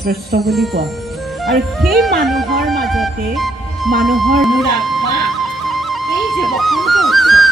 শ্ৰেষ্ঠ বুলি কওঁ আৰু সেই মানুহৰ মাজতে মানুহৰ অনুৰাগ বা এই যে বসন্ত উৎসৱ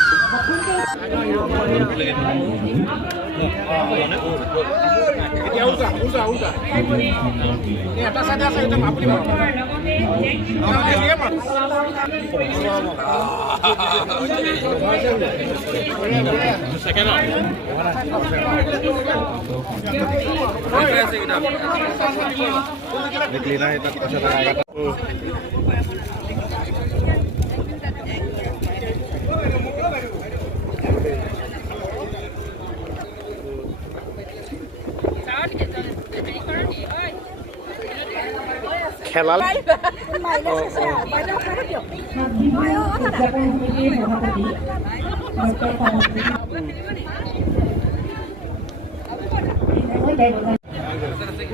খেলা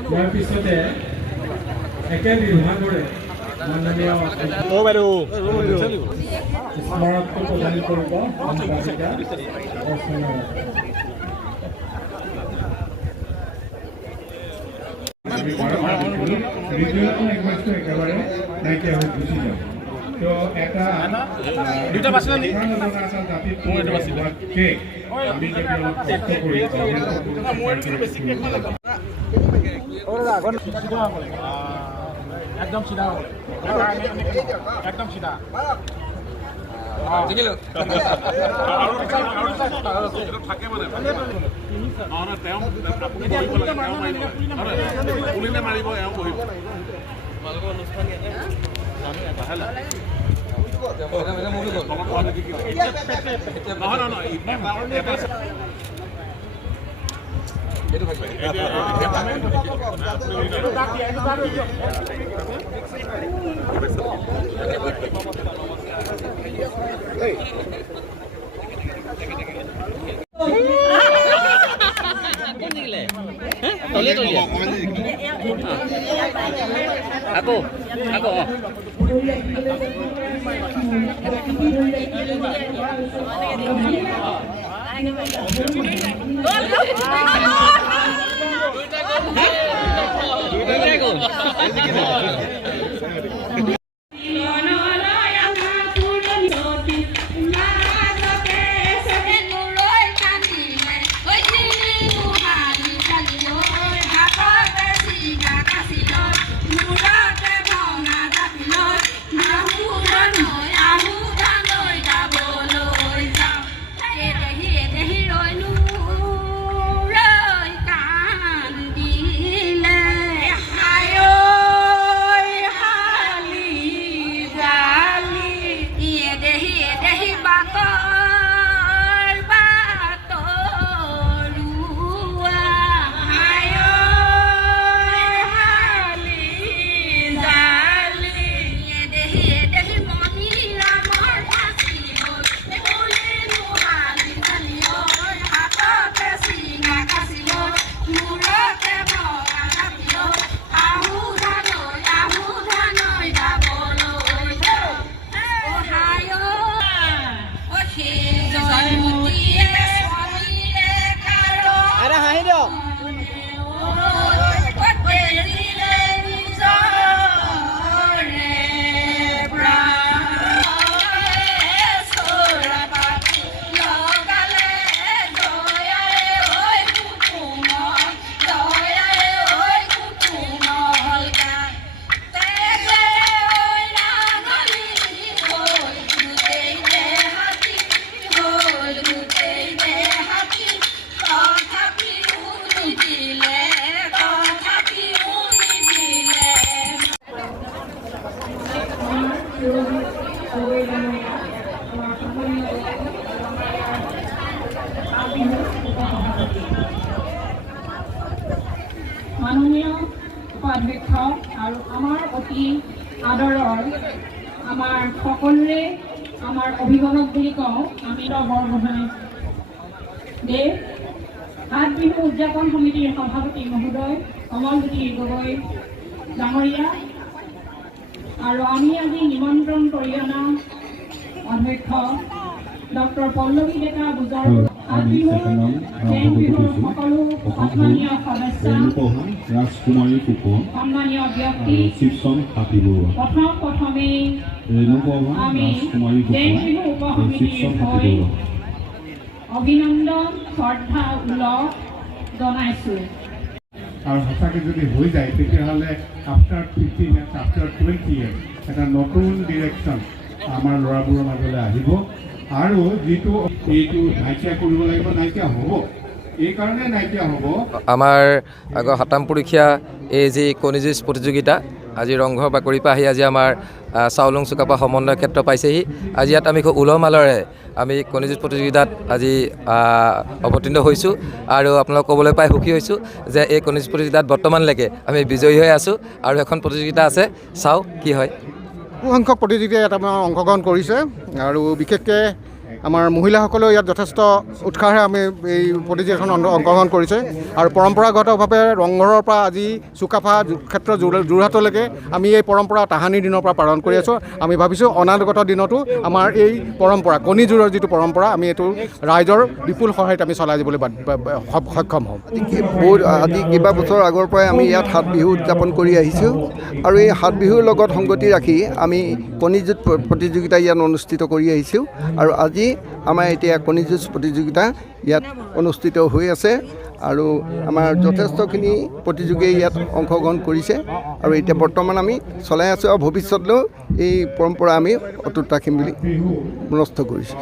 ইয়াৰ পিছতে একে বিভাগৰে মাননীয় স্মাৰকটো প্ৰদান কৰিব ৰিজনেল লেংগুৱেজটো একেবাৰে নাইকিয়া হৈ গুচি যাব তো এটা জাতিত আমি যদি অলপ কষ্ট কৰি একদম সিধা একদম সিধা থাকে মানে পুলিনে মাৰিব এওঁ বহিব অনুষ্ঠান Aku. মাননীয় উপাধ্যক্ষ আৰু আমাৰ অতি আদৰৰ আমাৰ সকলোৰে আমাৰ অভিভাৱক বুলি কওঁ আমি বৰগোহাঁই দেৱ হাত বিহু উদযাপন সমিতিৰ সভাপতি মহোদয় কমলজ্যোতি গগৈ ডাঙৰীয়া আৰু আমি আজি নিমন্ত্ৰণ কৰি অনা অধ্যক্ষ ডক্টৰ পল্লৱী ডেকা বুজৰ আমি ছেকেণ্ড জেন বিহুৰ সকলো সন্মানীয় সদস্য ৰেণুপহা ৰাজকুমাৰী ফুকন সন্মানীয় ব্যক্তি আৰু শিৱচন হাতী বৰুৱা প্ৰথমেই ৰেণুপহা আমি ৰাজকুমাৰী জেন ফুকন বিহু আৰু উপসমিতিৰ শিৱচন হাতী হৈ বৰুৱা অভিনন্দন শ্ৰদ্ধা উল্লেখ জনাইছোঁ। আৰু সঁচাকৈ যদি হৈ যায় তেতিয়াহ'লে আফটাৰ 15 ইয়াৰ্ছ আফটাৰ 20 ইয়াৰ্ছ এটা নতুন ডিৰেকশ্যন আমাৰ ল'ৰাবোৰৰ মাজলৈ আহিব আৰু যিটো এইটো নাইকিয়া কৰিব লাগিব নাইকিয়া হ'ব এইকাৰণে নাইকিয়া হ'ব আমাৰ আগৰ 7ম পৰীক্ষা এই যি কণী যুঁজ প্ৰতিযোগিতা আজি ৰংঘৰ বাকৰিৰ পৰা আহি আজি আমাৰ চাউলুং চুকাফা সমন্বয় ক্ষেত্ৰ পাইছেহি। আজি ইয়াত আমি খুব উলহ মালহেৰে আমি কণী যুঁজ প্ৰতিযোগিতাত আজি অৱতীৰ্ণ হৈছোঁ আৰু আপোনালোক ক'বলৈ পাই সুখী হৈছোঁ যে এই কণী যুঁজ প্ৰতিযোগিতাত বৰ্তমানলৈকে আমি বিজয়ী হৈ আছোঁ আৰু এখন প্ৰতিযোগিতা আছে, চাওঁ কি হয়। বহুসংখ্যক প্ৰতিযোগিতাই ইয়াত আমাৰ অংশগ্ৰহণ কৰিছে আৰু বিশেষকৈ আমাৰ মহিলাসকলেও ইয়াত যথেষ্ট উৎসাহেৰে আমি এই প্ৰতিযোগিতাখন অংশগ্ৰহণ কৰিছে আৰু পৰম্পৰাগতভাৱে ৰংঘৰৰ পৰা আজি চুকাফা ক্ষেত্ৰ যোৰহাটলৈকে আমি এই পৰম্পৰা তাহানিৰ দিনৰ পৰা পালন কৰি আছোঁ। আমি ভাবিছোঁ অনাগত দিনতো আমাৰ এই পৰম্পৰা কণী যুঁজৰ যিটো পৰম্পৰা আমি এইটো ৰাইজৰ বিপুল সহায়ত আমি চলাই যাবলৈ সক্ষম হ'ম। আজি কেইবা বছৰ আগৰ পৰাই আমি ইয়াত সাত বিহু উদযাপন কৰি আহিছোঁ আৰু এই সাত বিহুৰ লগত সংগতি ৰাখি আমি কণী যুঁজ প্ৰতিযোগিতা ইয়াত অনুষ্ঠিত কৰি আহিছোঁ আৰু আজি আমাৰ এতিয়া কণী যুঁজ প্ৰতিযোগিতা ইয়াত অনুষ্ঠিত হৈ আছে আৰু আমাৰ যথেষ্টখিনি প্ৰতিযোগীয়ে ইয়াত অংশগ্ৰহণ কৰিছে আৰু এতিয়া বৰ্তমান আমি চলাই আছোঁ আৰু ভৱিষ্যতলৈও এই পৰম্পৰা আমি অটুট ৰাখিম বুলি মনস্থ কৰিছোঁ।